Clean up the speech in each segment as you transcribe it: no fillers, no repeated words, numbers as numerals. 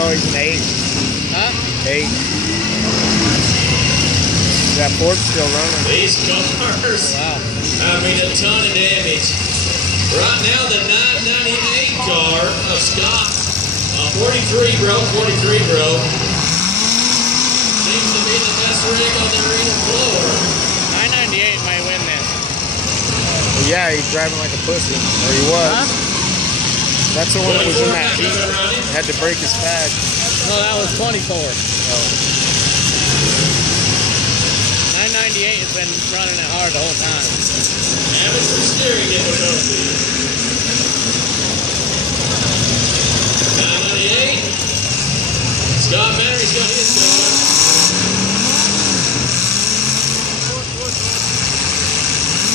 No, he's an 8. Huh? 8. That Ford's still running. These cars, Wow. I mean, a ton of damage. Right now, the 998 car of Scott, 43 bro, 43 bro. Seems to be the best rig on the arena floor. 998 might win this. Well, yeah, he's driving like a pussy. Or he was. Huh? That's the one that was in that heat. Had to break his pad. No, that was 24. Oh. 998 has been running it hard the whole time. Amateur steering difficulty. 998. Scott Battery's got his going.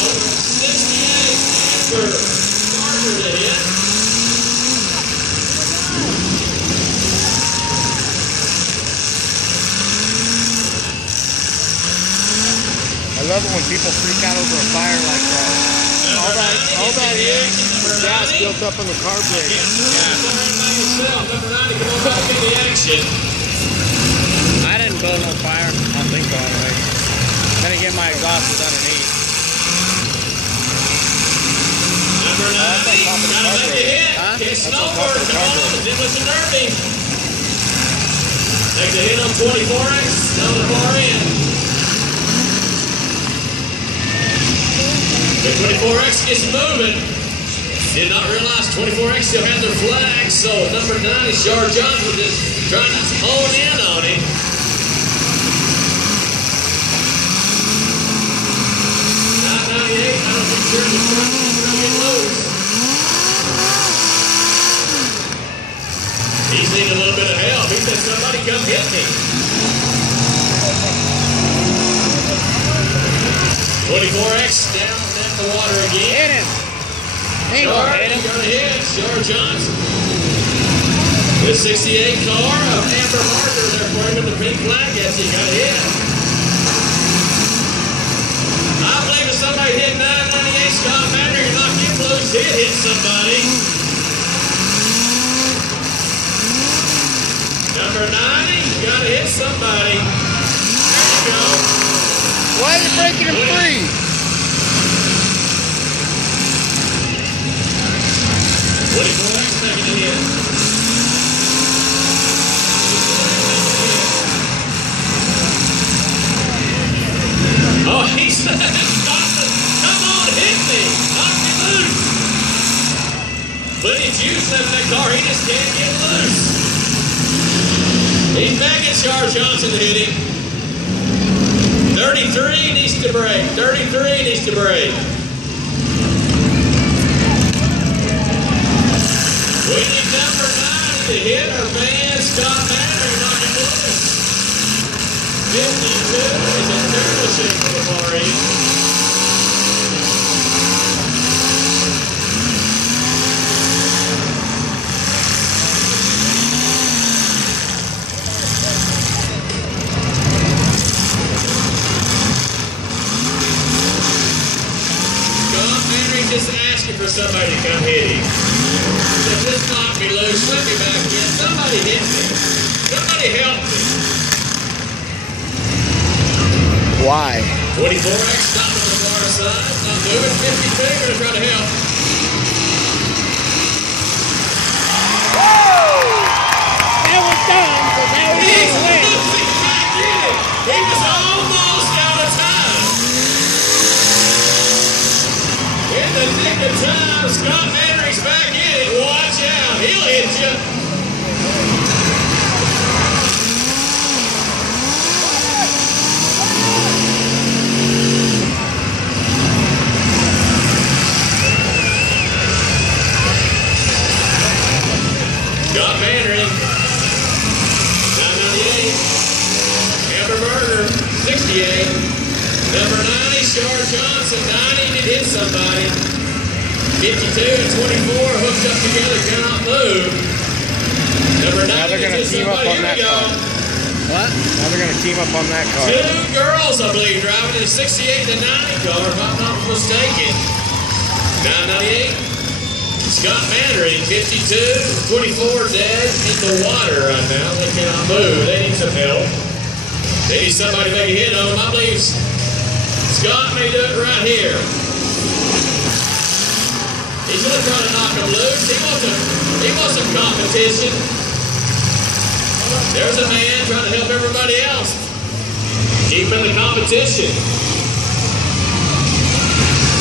Over 68 for Carter to hit. I love it when people freak out over a fire like that. All that is gas built up on the carburetor. Number 90, come on back into the action. I didn't build no fire. I don't think so anyway. Then again, my exhaust is underneath. Number 90, gotta make a hit. Huh? Hit Snowbird, come on, demolition derby. Takes a hit on 24X, down the far end. The 24X gets moving. Did not realize 24X still had their flag, so number 90, Shar Johnson, just trying to hone in on him. I don't think sure the front is going to get loose. He's needing a little bit of help. He said, somebody come hit me. 24X down in the water again. Hit him. Ain't Shar, hit him. got a hit. Shar Johnson. The 68 car of Amber Marker. They're pointing the pink flag at you. Got a hit. I believe if somebody hit 998 Scott Battery and knock you loose, he'd hit somebody. Number 90, gotta hit somebody. There you go. Why are they breaking him free? 24X making the hit. Oh, he said, come on, hit me. Knock me loose. Plenty of juice left in that car. He just can't get loose. He's begging Shar Johnson to hit him. 33 needs to break. 33 needs to break. We need number 9 to hit our man Scott Battery, knock him loose. 52 is a terrible shape for the far end. Just asking for somebody to come hit him. So just knock me loose, let me back in. Somebody hit me. Somebody help me. Why? 24X stopping on the far side. Not moving. 52, gonna try to help. That was done, so that was He's the win. losing back in it. He was almost out of time. In the nick of time, Scott Battery's back in it. Watch out. He'll hit you. Scott Battery. 998. Amber Burger. 68. Number 90, Shar Johnson. 90 did hit somebody. 52 and 24 hooked up together, cannot move. Number 90 Now they're going to hit team up somebody. on that car. What? Now they're going to team up on that car. 2 girls, I believe, driving in the 68 and the 90 car, if I'm not mistaken. 998. Scott Mannering, 52, 24 dead in the water right now. They cannot move. They need some help. They need somebody to make a hit on them. I believe Scott may do it right here. He's going to try to knock them loose. He wants some competition. There's a man trying to help everybody else. Keeping the competition.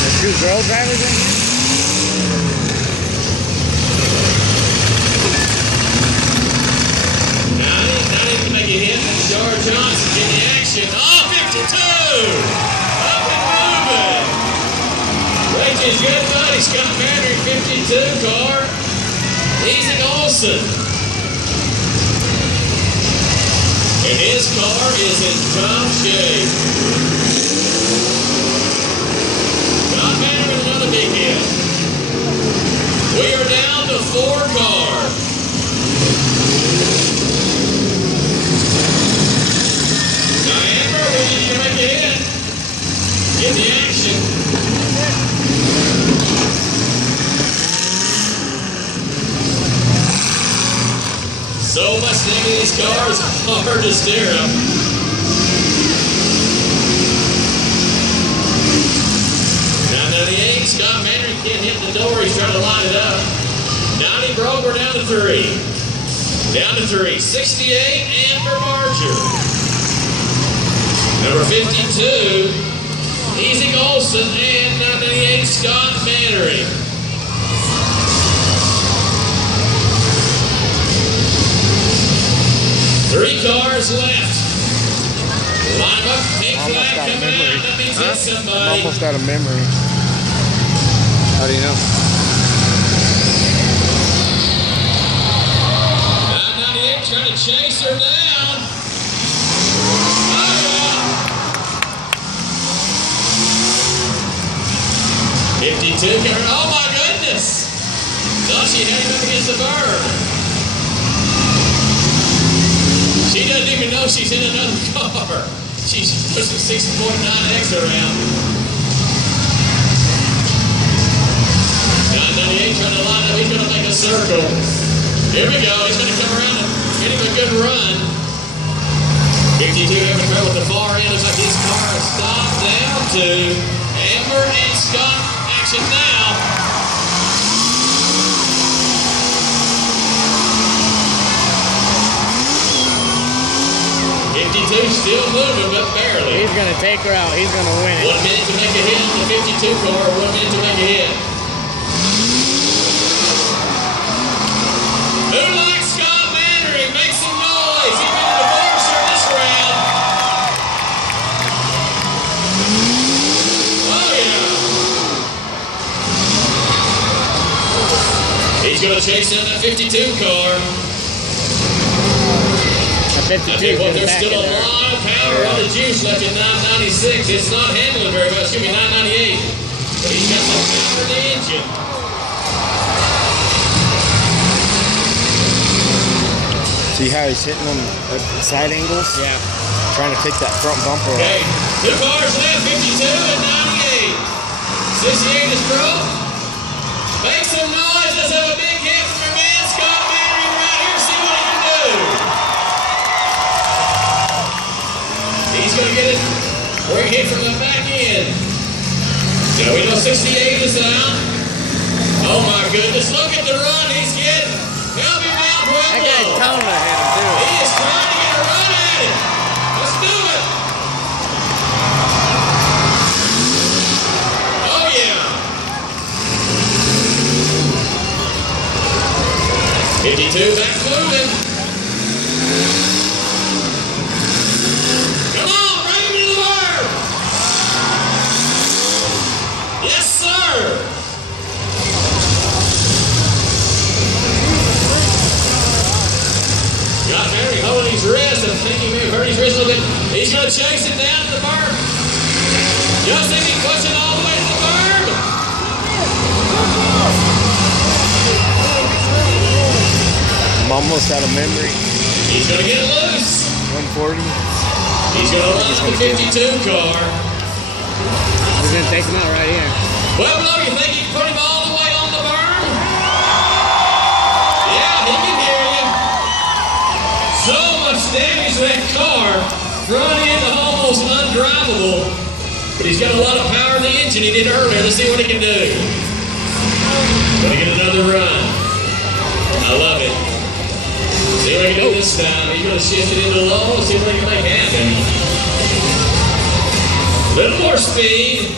There's two girl drivers in here? Now he can make a hit. Jar Johnson in the action. Oh, 52! Up and moving. Rachel's good buddy. Scott Mannering, 52 car. Easy Olsen. And his car is in top shape. Scott Mannering with another big hit. We are down to 4 cars. We need to make a hit. Get the action. So much thing in these cars, hard to steer them. Now 98, Scott Mannering can't hit the door. He's trying to line it up. 90 broke, we're down to 3. Down to 3. 68, Amber Marger. Number 52, Easy Olsen, and 98, Scott Mannering. Three cars left. Line up, pink flag coming out. That means hit somebody. I'm almost out of memory. How do you know? 998 trying to chase her down. 52 coming. Oh my goodness! Thought she had him up against the berm. She doesn't even know she's in another car. She's pushing 6.9X around. 998 trying to line up. He's going to make a circle. Here we go. He's going to come around and get him a good run. 52 having trouble with the far end. Looks like his car is stopped down to Amber and Scott. Action now. 52 still moving, but barely. He's going to take her out. He's going to win it. 1 minute to make a hit on the 52 car. 1 minute to make a hit. Who likes Scott Mannering? Make some noise. He's been in the Porsche this round. Oh, yeah. He's going to chase down that 52 car. A 52 I tell you what, there's back still a in there. lot of power on the juice left in 996. It's not handling very much. Excuse me, 998. But he's got some power in the engine. See how he's hitting them at the side angles? Yeah. Trying to take that front bumper off. Okay, 2 cars left, 52 and 98. 68 is broke. Make some noise. Let's have a big hit from your man, Scott Mannering, right here. See what he can do. He's going to get it. Great hit from the back end. Yeah, we know 68 is out. Oh my goodness, look at the run he's getting. Help him out, Pueblo. That guy's telling her him, too. He is trying to get a run at it. Let's do it. Oh yeah. 52 back moving. Come on, bring him to the bar. Yes, sir. Scott Mannering holding his wrist. I think he may have hurt his wrist a little bit. He's going to chase it down to the berm. Just think he's pushing all the way to the berm. I'm almost out of memory. He's going to get it loose. 140. He's going to run the 52 car. He's going to take him out right here. Well, you think he can put him all the way on the berm? Front end almost undrivable, but he's got a lot of power in the engine he did earlier. Let's see what he can do. Gonna get another run. I love it. See what he can do this time. He's gonna shift it into low. See what he can make happen. A little more speed.